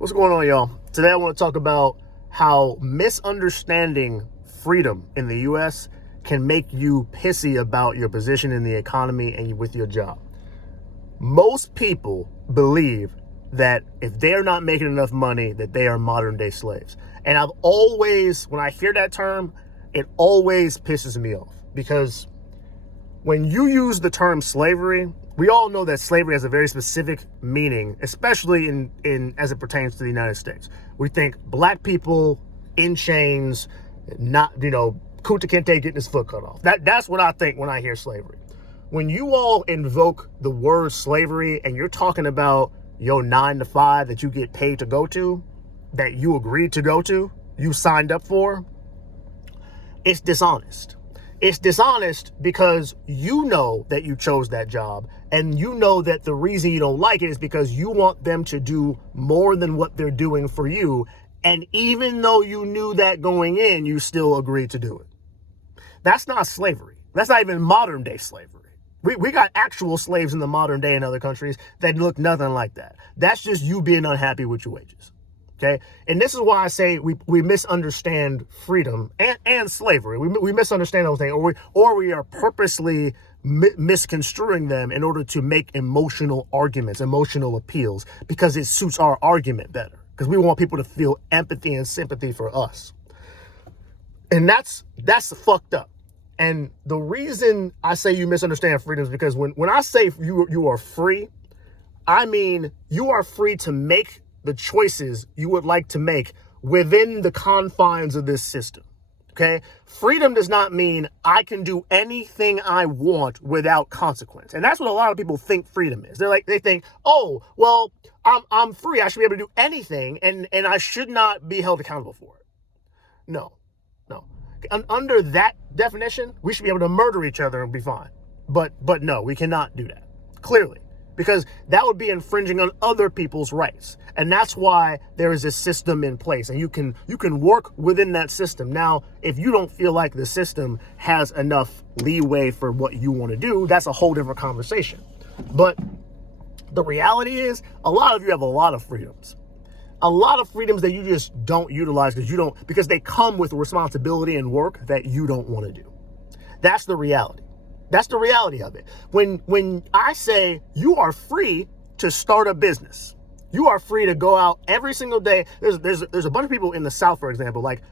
What's going on, y'all? Today I want to talk about how misunderstanding freedom in the U.S. can make you pissy about your position in the economy and with your job. Most people believe that if they're not making enough money, that they are modern day slaves. And I've always, when I hear that term, it always pisses me off, because when you use the term slavery, we all know that slavery has a very specific meaning, especially in as it pertains to the United States. We think black people in chains, not, Kunta Kinte getting his foot cut off. That's what I think when I hear slavery. When you all invoke the word slavery and you're talking about your 9 to 5 that you get paid to go to, that you agreed to go to, you signed up for, it's dishonest. It's dishonest because you know that you chose that job, and you know that the reason you don't like it is because you want them to do more than what they're doing for you. And even though you knew that going in, you still agreed to do it. That's not slavery. That's not even modern day slavery. We got actual slaves in the modern day in other countries that look nothing like that. That's just you being unhappy with your wages. Okay. And this is why I say we misunderstand freedom and slavery. We misunderstand those things, or we are purposely misconstruing them in order to make emotional arguments, emotional appeals, because it suits our argument better, because we want people to feel empathy and sympathy for us. And that's fucked up. And the reason I say you misunderstand freedom is because when I say you are free, I mean you are free to make the choices you would like to make within the confines of this system. Okay? Freedom does not mean I can do anything I want without consequence. And that's what a lot of people think freedom is. They think, oh, well, I'm free. I should be able to do anything, and I should not be held accountable for it. No. Under that definition, we should be able to murder each other and be fine. But no, we cannot do that. Clearly. Because that would be infringing on other people's rights. And that's why there is a system in place, and you can work within that system. Now, if you don't feel like the system has enough leeway for what you want to do, that's a whole different conversation. But the reality is, a lot of you have a lot of freedoms. A lot of freedoms that you just don't utilize because they come with responsibility and work that you don't want to do. That's the reality. That's the reality of it. When I say you are free to start a business, you are free to go out every single day. There's a bunch of people in the South, for example, like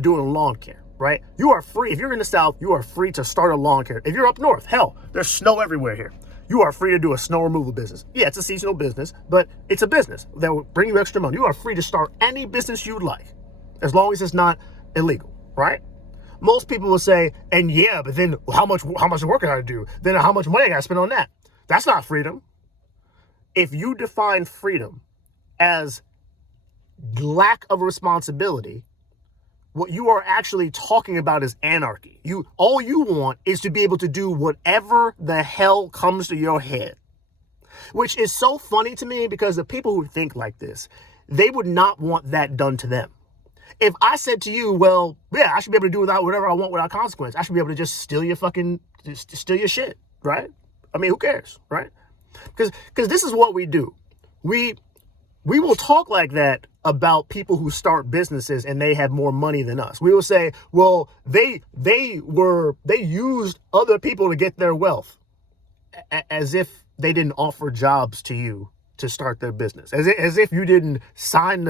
doing lawn care, right? You are free. If you're in the South, you are free to start a lawn care. If you're up north, hell, there's snow everywhere here. You are free to do a snow removal business. Yeah, it's a seasonal business, but it's a business that will bring you extra money. You are free to start any business you'd like, as long as it's not illegal, right? Most people will say, and yeah, but then how much work I gotta do? Then how much money I gotta spend on that? That's not freedom. If you define freedom as lack of responsibility, what you are actually talking about is anarchy. All you want is to be able to do whatever the hell comes to your head. Which is so funny to me, because the people who think like this, they would not want that done to them. If I said to you, well, yeah, I should be able to do whatever I want without consequence. I should be able to just steal your shit, right? I mean, who cares, right? Because this is what we do. We will talk like that about people who start businesses and they have more money than us. We will say, well, they used other people to get their wealth, as if they didn't offer jobs to you to start their business, as if you didn't sign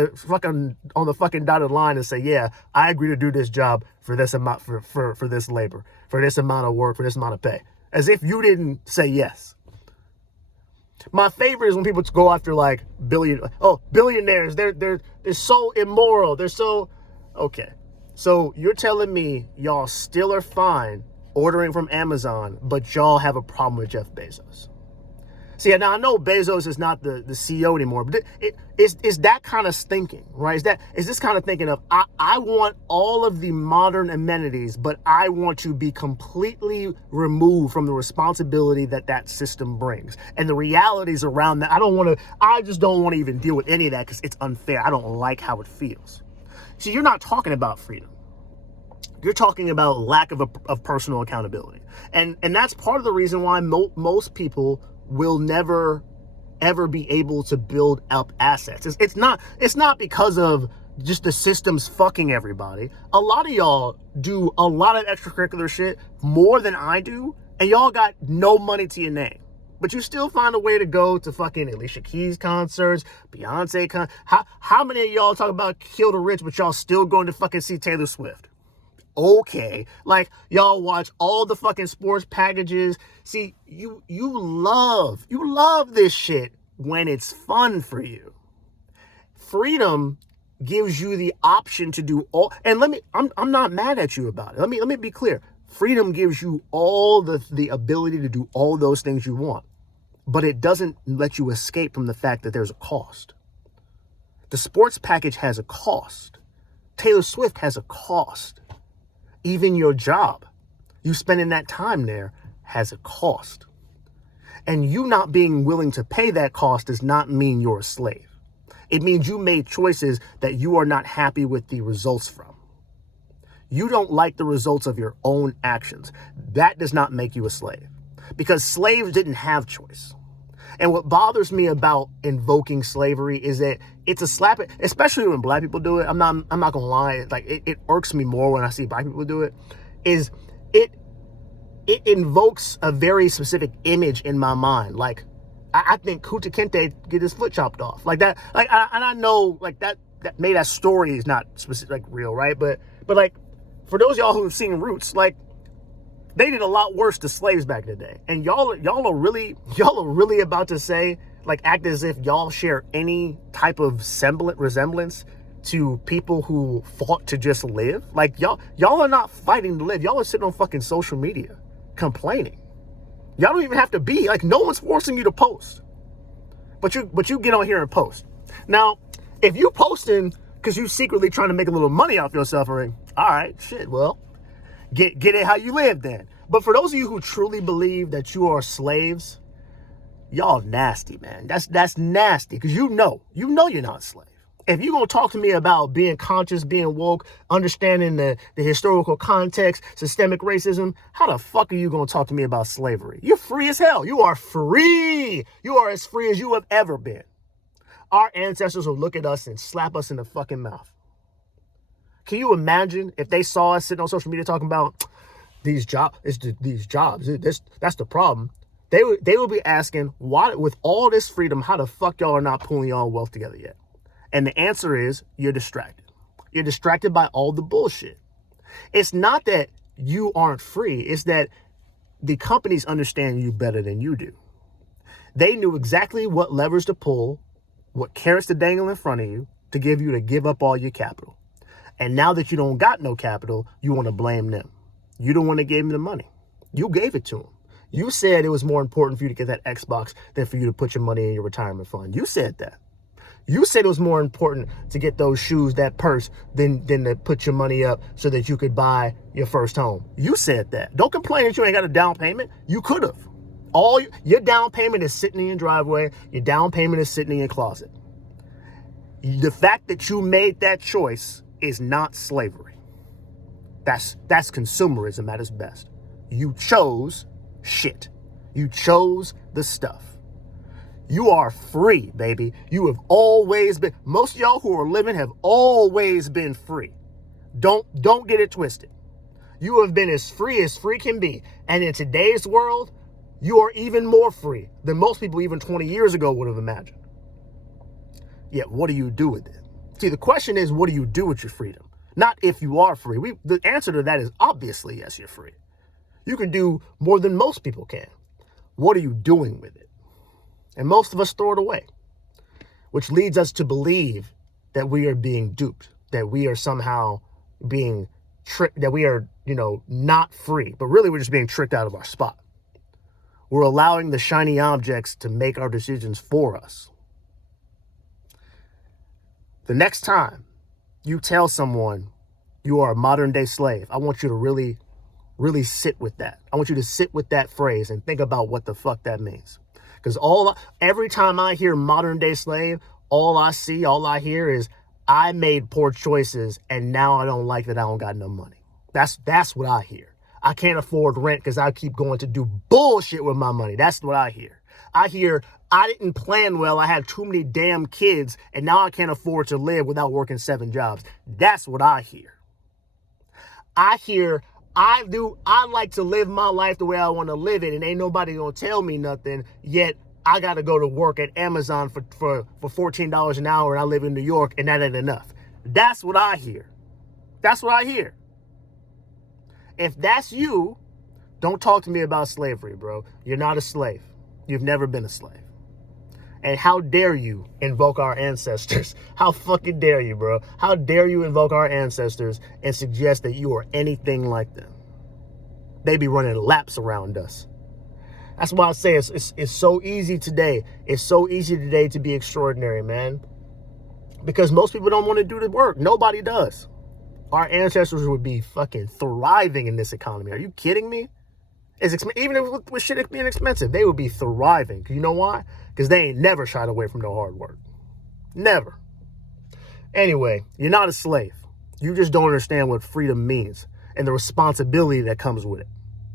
on the fucking dotted line and say, yeah, I agree to do this job for this amount, for this labor, for this amount of work, for this amount of pay, as if you didn't say yes. My favorite is when people go after like billionaires. They're so immoral. They're so okay. So you're telling me y'all still are fine ordering from Amazon, but y'all have a problem with Jeff Bezos? See, now I know Bezos is not the CEO anymore, but it's that kind of thinking, right? Is this kind of thinking of, I want all of the modern amenities, but I want to be completely removed from the responsibility that system brings. And the realities around that, I just don't want to even deal with any of that, because it's unfair. I don't like how it feels. See, you're not talking about freedom. You're talking about lack of personal accountability. And that's part of the reason why most people will never ever be able to build up assets. It's not because of just the system's fucking everybody. A lot of y'all do a lot of extracurricular shit more than I do, and y'all got no money to your name. But you still find a way to go to fucking Alicia Keys concerts, Beyonce How many of y'all talk about kill the rich, but y'all still going to fucking see Taylor Swift? Okay, like y'all watch all the fucking sports packages. See, you love this shit when it's fun for you. Freedom gives you the option to do all, and I'm not mad at you about it. Let me be clear. Freedom gives you all the ability to do all those things you want, but it doesn't let you escape from the fact that there's a cost. The sports package has a cost. Taylor Swift has a cost. Even your job, you spending that time there, has a cost. And you not being willing to pay that cost does not mean you're a slave. It means you made choices that you are not happy with the results from. You don't like the results of your own actions. That does not make you a slave, because slaves didn't have choice. And what bothers me about invoking slavery is that it's a slap, especially when black people do it. I'm not gonna lie. Like it irks me more when I see black people do it. Is it invokes a very specific image in my mind. Like I think Kunta Kinte get his foot chopped off like that. Like and I know like that maybe that story is not specific, like real, right? But like for those of y'all who have seen Roots, like they did a lot worse to slaves back in the day. And y'all are really about to say, like, act as if y'all share any type of resemblance to people who fought to just live. Like y'all are not fighting to live. Y'all are sitting on fucking social media complaining. Y'all don't even have to be, like, no one's forcing you to post. But you get on here and post. Now, if you posting because you secretly trying to make a little money off your suffering, all right, shit, well, get it how you live then. But for those of you who truly believe that you are slaves, y'all nasty, man. That's nasty, because you know you're not a slave. If you're going to talk to me about being conscious, being woke, understanding the historical context, systemic racism, how the fuck are you going to talk to me about slavery? You're free as hell. You are free. You are as free as you have ever been. Our ancestors will look at us and slap us in the fucking mouth. Can you imagine if they saw us sitting on social media talking about these jobs? That's the problem. They would be asking, why, with all this freedom, how the fuck y'all are not pulling your own wealth together yet? And the answer is, you're distracted. You're distracted by all the bullshit. It's not that you aren't free. It's that the companies understand you better than you do. They knew exactly what levers to pull, what carrots to dangle in front of you to give up all your capital. And now that you don't got no capital, you want to blame them. You don't want to give them the money. You gave it to them. You said it was more important for you to get that Xbox than for you to put your money in your retirement fund. You said that. You said it was more important to get those shoes, that purse, than to put your money up so that you could buy your first home. You said that. Don't complain that you ain't got a down payment. You could have. All your down payment is sitting in your driveway. Your down payment is sitting in your closet. The fact that you made that choice is not slavery. That's consumerism at its best. You chose shit. You chose the stuff. You are free, baby. You have always been. Most of y'all who are living have always been free. Don't get it twisted. You have been as free can be. And in today's world, you are even more free than most people even 20 years ago would have imagined. Yet, what do you do with it? See, the question is, what do you do with your freedom? Not if you are free. The answer to that is obviously yes, you're free. You can do more than most people can. What are you doing with it? And most of us throw it away, which leads us to believe that we are being duped, that we are somehow being tricked, that we are, not free. But really, we're just being tricked out of our spot. We're allowing the shiny objects to make our decisions for us. The next time you tell someone you are a modern day slave, I want you to really, really sit with that. I want you to sit with that phrase and think about what the fuck that means. Because every time I hear modern day slave, all I hear is I made poor choices and now I don't like that I don't got no money. That's what I hear. I can't afford rent because I keep going to do bullshit with my money. That's what I hear. I hear I didn't plan well. I had too many damn kids, and now I can't afford to live without working 7 jobs. That's what I hear. I like to live my life the way I want to live it, and ain't nobody gonna tell me nothing, yet I gotta go to work at Amazon for $14 an hour, and I live in New York, and that ain't enough. That's what I hear. That's what I hear. If that's you, don't talk to me about slavery, bro. You're not a slave. You've never been a slave. And how dare you invoke our ancestors? How fucking dare you, bro? How dare you invoke our ancestors and suggest that you are anything like them? They be running laps around us. That's why I say it's so easy today. It's so easy today to be extraordinary, man. Because most people don't want to do the work. Nobody does. Our ancestors would be fucking thriving in this economy. Are you kidding me? Even with shit being expensive, they would be thriving. You know why? Because they ain't never shied away from no hard work. Never. Anyway, you're not a slave. You just don't understand what freedom means and the responsibility that comes with it.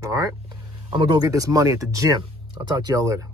All right? I'm going to go get this money at the gym. I'll talk to y'all later.